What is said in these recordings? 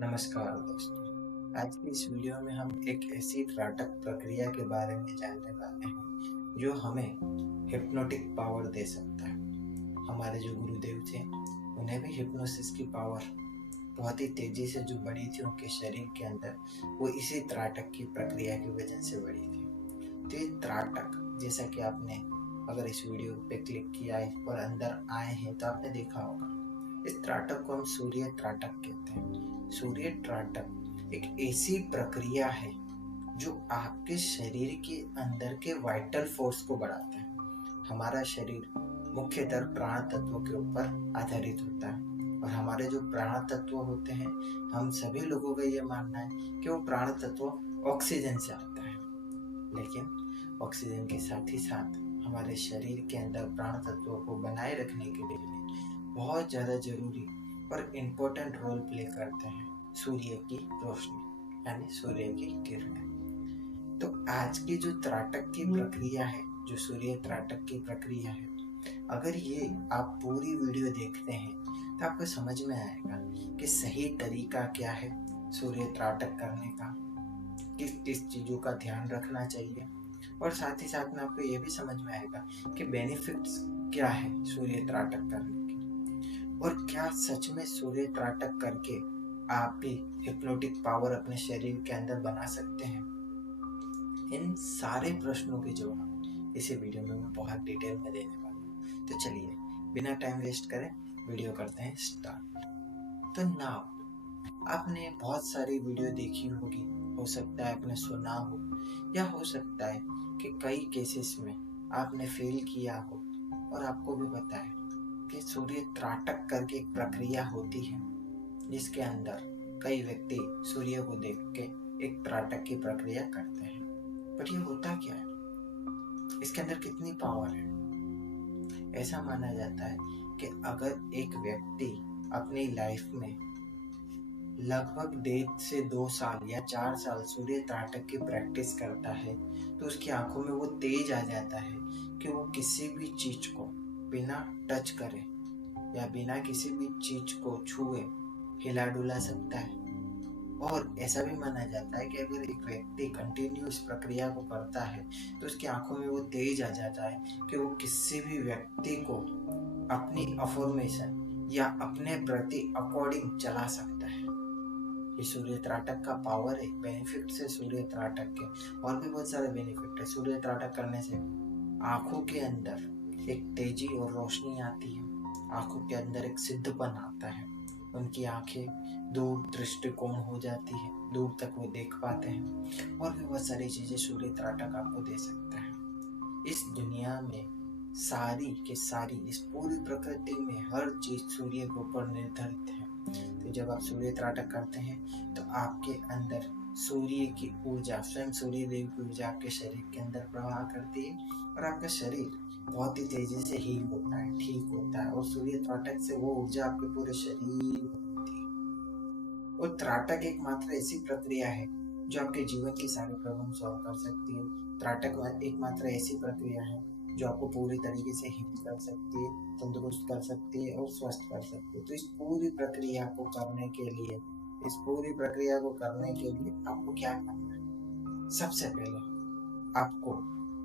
नमस्कार दोस्तों। आज की इस वीडियो में हम एक ऐसी त्राटक प्रक्रिया के बारे में जानने वाले हैं जो हमें हिप्नोटिक पावर दे सकता है। हमारे जो गुरुदेव थे उन्हें भी हिप्नोसिस की पावर बहुत ही तेजी से जो बढ़ी थी उनके शरीर के अंदर, वो इसी त्राटक की प्रक्रिया की वजह से बढ़ी थी। तो ये त्राटक, जैसा कि आपने अगर इस वीडियो पे क्लिक किया है और अंदर आए हैं तो आपने देखा होगा, इस त्राटक को हम सूर्य त्राटक कहते हैं। सूर्य त्राटक एक ऐसी प्रक्रिया है जो आपके शरीर के अंदर के वाइटल फोर्स को बढ़ाता है। हमारा शरीर मुख्यतः प्राण तत्वों के ऊपर आधारित होता है और हमारे जो प्राण तत्व होते हैं, हम सभी लोगों का ये मानना है कि वो प्राण तत्व ऑक्सीजन से आता है। लेकिन ऑक्सीजन के साथ ही साथ हमारे शरीर के अंदर प्राण तत्वों को बनाए रखने के लिए बहुत ज़्यादा जरूरी और इम्पोर्टेंट रोल प्ले करते हैं सूर्य की रोशनी, यानी सूर्य की किरणें। तो आज की जो त्राटक की प्रक्रिया है, जो सूर्य त्राटक की प्रक्रिया है, अगर ये आप पूरी वीडियो देखते हैं तो आपको समझ में आएगा कि सही तरीका क्या है सूर्य त्राटक करने का, किस किस चीज़ों का ध्यान रखना चाहिए, और साथ ही साथ में आपको ये भी समझ में आएगा कि बेनिफिट्स क्या है सूर्य त्राटक करने के, और क्या सच में सूर्य त्राटक करके आप भी हिप्नोटिक पावर अपने शरीर के अंदर बना सकते हैं। इन सारे प्रश्नों के जवाब इसी वीडियो में मैं बहुत डिटेल में देने वाला हूँ। तो चलिए बिना टाइम वेस्ट करें वीडियो करते हैं स्टार्ट। तो नाउ आपने बहुत सारी वीडियो देखी होगी, हो सकता है आपने सुना हो, या हो सकता है कि कई केसेस में आपने फील किया हो और आपको भी पता है कि सूर्य त्राटक करके एक प्रक्रिया होती है जिसके अंदर कई व्यक्ति सूर्य को देख के एक त्राटक की प्रक्रिया करते हैं। पर ये होता क्या है, इसके अंदर कितनी पावर है? ऐसा माना जाता है कि अगर एक व्यक्ति अपनी लाइफ में लगभग 1.5 से 2 साल या 4 साल सूर्य त्राटक की प्रैक्टिस करता है तो उसकी आंखों में वो तेज आ जाता है कि वो किसी भी चीज को बिना टच करे या बिना किसी भी चीज को छुए हिला डुला सकता है। और ऐसा भी माना जाता है कि अगर एक व्यक्ति कंटिन्यू इस प्रक्रिया को करता है तो उसकी आंखों में वो तेज आ जाता है कि वो किसी भी व्यक्ति को अपनी अफर्मेशन या अपने प्रति अकॉर्डिंग चला सकता है। ये सूर्य त्राटक का पावर है। बेनिफिट से सूर्य त्राटक के और भी बहुत सारे बेनिफिट है। सूर्य त्राटक करने से आंखों के अंदर एक तेजी और रोशनी आती है, आंखों के अंदर एक सिद्धपन आता है, उनकी आंखें दूर दृष्टिकोण हो जाती है, दूर तक वो देख पाते हैं, और भी बहुत सारी चीजें सूर्य त्राटक आपको दे सकता है। इस दुनिया में सारी के सारी, इस पूरी प्रकृति में हर चीज सूर्य के ऊपर निर्धारित है। तो जब आप सूर्य त्राटक करते हैं तो आपके अंदर सूर्य की ऊर्जा, स्वयं सूर्य देव की ऊर्जा आपके शरीर के अंदर प्रवाह करती है और आपका शरीर बहुत ही तेजी से हील होता है, ठीक होता है, और सूर्य त्राटक से वो ऊर्जा आपके पूरे शरीर को मिलती है। और त्राटक एकमात्र ऐसी प्रक्रिया है जो आपके जीवन की सारी प्रॉब्लम सॉल्व कर सकती है। त्राटक एकमात्र ऐसी प्रक्रिया है जो आपको पूरी तरीके से हील कर सकती है, तंदुरुस्त कर सकती है और स्वस्थ कर सकती है। तो इस पूरी प्रक्रिया को करने के लिए, आपको क्या करना है? सबसे पहले आपको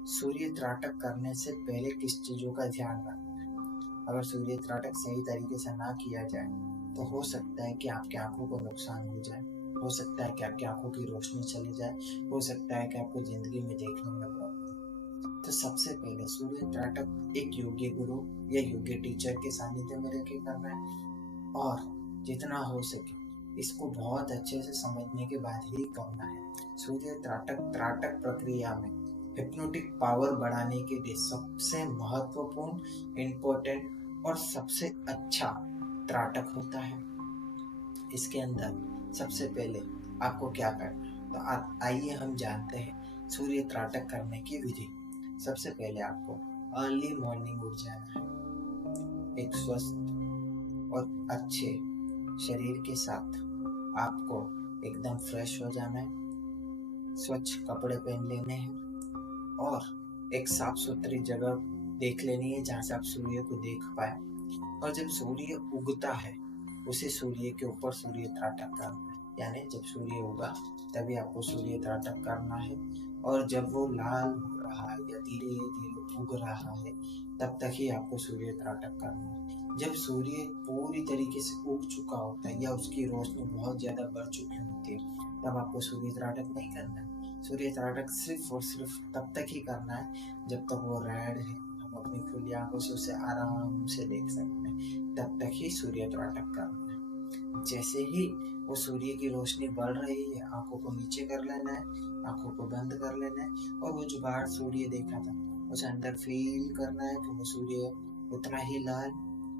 सूर्य त्राटक करने से पहले किस चीजों का ध्यान रखना है। अगर सूर्य त्राटक सही तरीके से ना किया जाए तो हो सकता है कि आपकी आंखों को नुकसान हो जाए, हो सकता है कि आपकी आंखों की रोशनी चली जाए, हो सकता है कि आपको जिंदगी में देखने में प्रॉब्लम। तो सबसे पहले सूर्य त्राटक एक योग्य गुरु या योग्य टीचर के सानिध्य में रहकर करना है, और जितना हो सके इसको बहुत अच्छे से समझने के बाद ही करना है। सूर्य त्राटक प्रक्रिया में हिप्नोटिक पावर बढ़ाने के लिए सबसे महत्वपूर्ण, इम्पोर्टेंट और सबसे अच्छा त्राटक होता है। इसके अंदर सबसे पहले आपको क्या करना है, तो आइए हम जानते हैं सूर्य त्राटक करने की विधि। सबसे पहले आपको अर्ली मॉर्निंग उठ जाना है। एक स्वस्थ और अच्छे शरीर के साथ आपको एकदम फ्रेश हो जाना है, स्वच्छ कपड़े पहन लेने हैं और एक साफ सुथरी जगह देख लेनी है जहाँ से आप सूर्य को देख पाए। और जब सूर्य उगता है उसी सूर्य के ऊपर सूर्य त्राटक करना है। यानी जब सूर्य होगा तभी आपको सूर्य त्राटक करना है, और जब वो लाल हो रहा है या धीरे धीरे उग रहा है तब तक ही आपको सूर्य त्राटक करना है। जब सूर्य पूरी तरीके से उग चुका होता है या उसकी रोशनी बहुत ज़्यादा बढ़ चुकी होती है तब आपको सूर्य त्राटक नहीं करना है। सूर्य त्राटक सिर्फ और सिर्फ तब तक ही करना है जब तक वो रेड है, हम अपनी खुली आंखों से उसे आराम से देख सकते हैं, तब तक ही सूर्य त्राटक करना है। जैसे ही वो सूर्य की रोशनी बढ़ रही है, आंखों को नीचे कर लेना है, आंखों को बंद कर लेना है, और वो जो बाहर सूर्य देखा था उसे अंदर फील करना है कि वो सूर्य उतना ही लाल,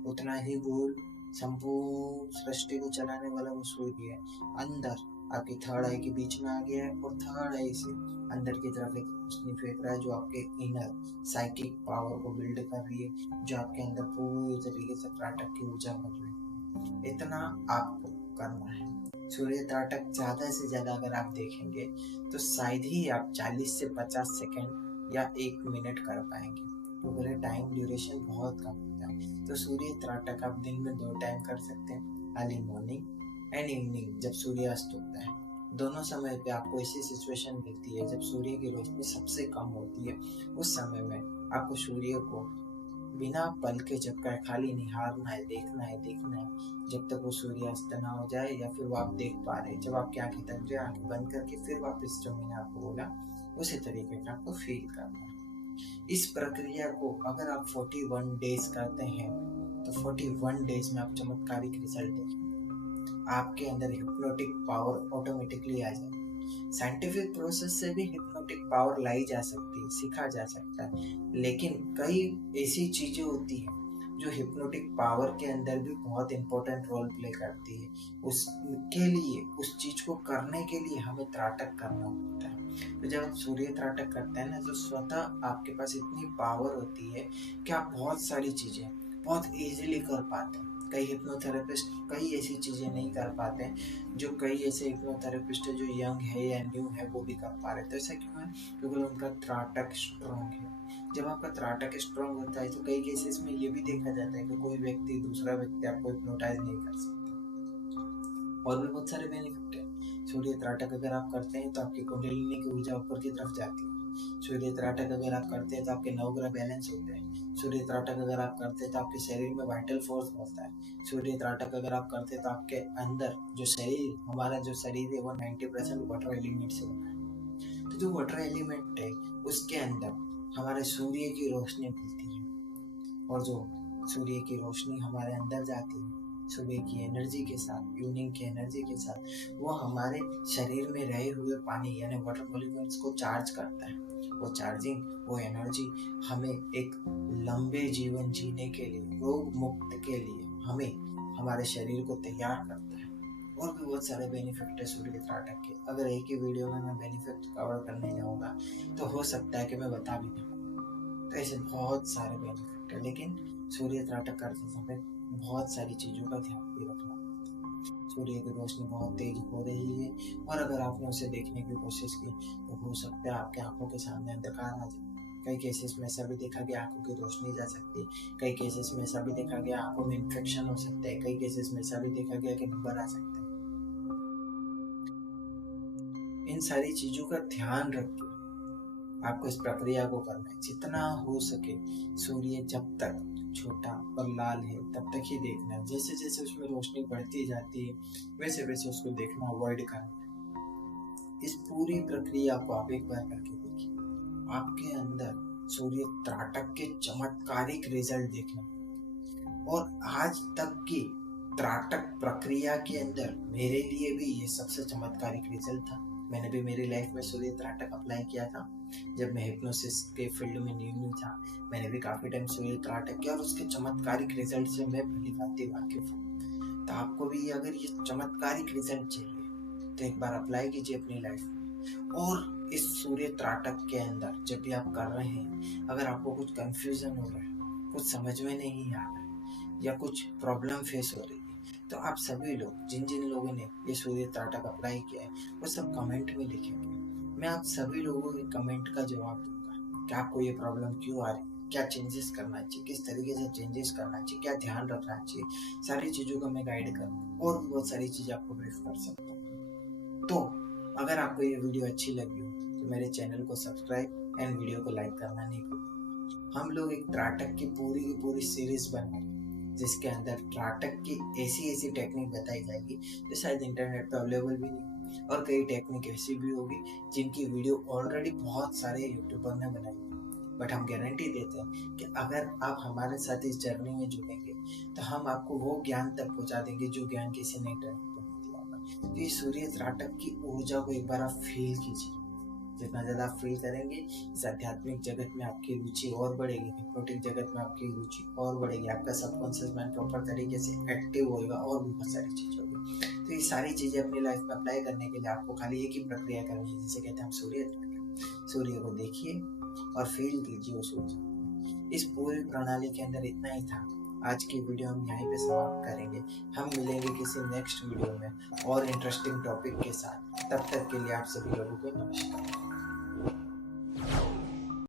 उतना ही गोल, संपूर्ण सृष्टि को चलाने वाला वो सूर्य है अंदर आपकी थर्ड आई के बीच में आ गया है, और थर्ड आई से अंदर की तरफ एक रोशनी फेंक रहा है जो आपके इनर साइकिक पावर को बिल्ड कर रही है, जो आपके अंदर पूरी तरीके से त्राटक की ऊर्जा भर रही है। इतना आपको करना है। सूर्य त्राटक ज्यादा से ज्यादा अगर आप देखेंगे तो शायद ही आप 40 से 50 सेकंड या 1 मिनट कर पाएंगे, क्योंकि टाइम ड्यूरेशन बहुत कम होता है। तो सूर्य त्राटक आप दिन में 2 टाइम कर सकते हैं, अर्ली मॉर्निंग एंड इवनिंग जब सूर्य अस्त होता है। दोनों समय पे आपको ऐसी सिचुएशन मिलती है जब सूर्य की रोशनी सबसे कम होती है। उस समय में आपको सूर्य को बिना पल के झपकाए खाली निहारना है, देखना है, देखना है जब तक वो सूर्य अस्त ना हो जाए, या फिर वो आप देख पा रहे जब आपकी आंखें थक जाए, आंखें बंद करके फिर वापस जो मैंने आपको बोला उसी तरीके का आपको फील करना है। इस प्रक्रिया को अगर आप 41 डेज करते हैं तो 41 डेज में आप चमत्कारिक रिजल्ट देखेंगे। आपके अंदर हिप्नोटिक पावर ऑटोमेटिकली आ जाएगी। साइंटिफिक प्रोसेस से भी हिप्नोटिक पावर लाई जा सकती है, सीखा जा सकता है, लेकिन कई ऐसी चीजें होती हैं जो हिप्नोटिक पावर के अंदर भी बहुत इंपॉर्टेंट रोल प्ले करती है। उसके लिए, उस चीज को करने के लिए हमें त्राटक करना होता है। तो जब आप सूर्य त्राटक करते हैं ना, तो स्वतः आपके पास इतनी पावर होती है कि आप बहुत सारी चीजें बहुत इजीली कर पाते हैं। कई हिप्नोथेरेपिस्ट कई ऐसी चीजें नहीं कर पाते हैं जो कई ऐसे हिप्नोथेरेपिस्ट है जो यंग है या न्यू है वो भी कर पा रहे हैं। तो ऐसा क्यों है? क्योंकि उनका त्राटक स्ट्रॉन्ग है। जब आपका त्राटक स्ट्रॉन्ग होता है तो कई केसेस में ये भी देखा जाता है कि कोई व्यक्ति दूसरा व्यक्ति आपको हिप्नोटाइज नहीं कर सकता। और भी बहुत सारे बेनिफिट है। सूर्य त्राटक अगर आप करते हैं तो आपकी कुंडलिनी की ऊर्जा ऊपर की तरफ जाती है। सूर्य त्राटक अगर आप करते हैं तो आपके नवग्रह बैलेंस होते हैं। सूर्य त्राटक अगर आप करते हैं तो आपके शरीर में वाइटल फोर्स बढ़ता है। सूर्य त्राटक अगर आप करते हैं तो आपके अंदर जो शरीर, हमारा जो शरीर है वो 90% वाटर एलिमेंट से बना है। तो जो वाटर एलिमेंट है उसके अंदर हमारे सूर्य की रोशनी मिलती है, और जो सूर्य की रोशनी हमारे अंदर जाती है सुबह की एनर्जी के साथ, इवनिंग की एनर्जी के साथ, वो हमारे शरीर में रहे हुए पानी यानी वाटर मॉलिक्यूल्स को चार्ज करता है। वो चार्जिंग, वो एनर्जी हमें एक लंबे जीवन जीने के लिए, रोग मुक्त के लिए हमें हमारे शरीर को तैयार करता है। और भी बहुत सारे बेनिफिट है सूर्य त्राटक के। अगर एक ही वीडियो में मैं बेनिफिट कवर करने जाऊंगा तो हो सकता है कि मैं बता भी दूँ। तो ऐसे बहुत सारे बेनिफिट है, लेकिन सूर्य त्राटक करते समय बहुत सारी चीज़ों का ध्यान भी रखना पड़ता है। सूर्य की रोशनी बहुत तेज हो रही है, और अगर आपने उसे देखने की कोशिश की तो हो सकता है आपके आंखों के सामने अंधकार आ जाए। कई केसेस में ऐसा भी देखा गया आंखों की रोशनी जा सकती है। कई केसेस में ऐसा भी देखा गया आंखों में इन्फेक्शन हो सकता है। कई केसेस में ऐसा भी देखा गया कि नंबर आ सकता है। इन सारी चीज़ों का ध्यान रख के आपको इस प्रक्रिया को करना है। जितना हो सके सूर्य जब तक छोटा और लाल है तब तक ही देखना है। जैसे जैसे उसमें रोशनी बढ़ती जाती है वैसे वैसे उसको देखना अवॉइड करना है। इस पूरी प्रक्रिया को आप एक बार करके देखिए, आपके अंदर सूर्य त्राटक के चमत्कारिक रिजल्ट देखना। और आज तक की त्राटक प्रक्रिया के अंदर मेरे लिए भी ये सबसे चमत्कारिक रिजल्ट था। मैंने भी मेरी लाइफ में सूर्य त्राटक अप्लाई किया था जब मैं हिप्नोसिस के फील्ड में न्यू था। मैंने भी काफी टाइम सूर्य त्राटक किया और उसके चमत्कारिक रिजल्ट से मैं भली भांति वाकिफ हूँ। तो आपको भी अगर ये चमत्कारिक रिजल्ट चाहिए तो एक बार अप्लाई कीजिए अपनी लाइफ में। और इस सूर्य त्राटक के अंदर जब भी आप कर रहे हैं, अगर आपको कुछ कंफ्यूजन हो रहा है, कुछ समझ में नहीं आ रहा है या कुछ प्रॉब्लम फेस हो रही है, तो आप सभी लोग जिन जिन लोगों ने ये सूर्य त्राटक अप्लाई किया है वो सब कमेंट में लिखेंगे। मैं आप सभी लोगों के कमेंट का जवाब दूंगा कि आपको ये प्रॉब्लम क्यों आ रही है, क्या चेंजेस करना चाहिए, किस तरीके से चेंजेस करना चाहिए, क्या ध्यान रखना चाहिए। सारी चीज़ों का मैं गाइड करूँगा और भी बहुत सारी चीज़ें आपको ब्रीफ कर सकता हूँ। तो अगर आपको ये वीडियो अच्छी लगी हो तो मेरे चैनल को सब्सक्राइब एंड वीडियो को लाइक करना नहीं भूलना। हम लोग एक त्राटक की पूरी सीरीज बना रहे हैं जिसके अंदर त्राटक की ऐसी टेक्निक बताई जाएगी जो शायद इंटरनेट पे अवेलेबल भी नहीं, और कई टेक्निक ऐसी भी होगी जिनकी वीडियो ऑलरेडी बहुत सारे यूट्यूबर ने बनाई। बट हम गारंटी देते हैं कि अगर आप हमारे साथ इस जर्नी में जुड़ेंगे तो हम आपको वो ज्ञान तक पहुंचा देंगे जो ज्ञान किसी ने इंटरनेट पर नहीं दिया होगा। तो ये सूर्य त्राटक की ऊर्जा को एक बार आप फील कीजिए। जितना ज़्यादा आप फील करेंगे, इस आध्यात्मिक जगत में आपकी रुचि और बढ़ेगी, हिप्नोटिक जगत में आपकी रुचि और बढ़ेगी, आपका सबकॉन्शियस माइंड प्रॉपर तरीके से एक्टिव होगा और भी बहुत सारी चीज़ें होगी। तो ये सारी चीज़ें अपनी लाइफ में अप्लाई करने के लिए आपको खाली एक ही प्रक्रिया करनी है, जिसे कहते हैं हम सूर्य त्राटक। सूर्य को देखिए और फील कीजिए उस ऊर्जा। इस पूरी प्रणाली के अंदर इतना ही था। आज की वीडियो हम यहीं पे समाप्त करेंगे। हम मिलेंगे किसी नेक्स्ट वीडियो में और इंटरेस्टिंग टॉपिक के साथ। तब तक के लिए आप सभी लोगों को नमस्कार।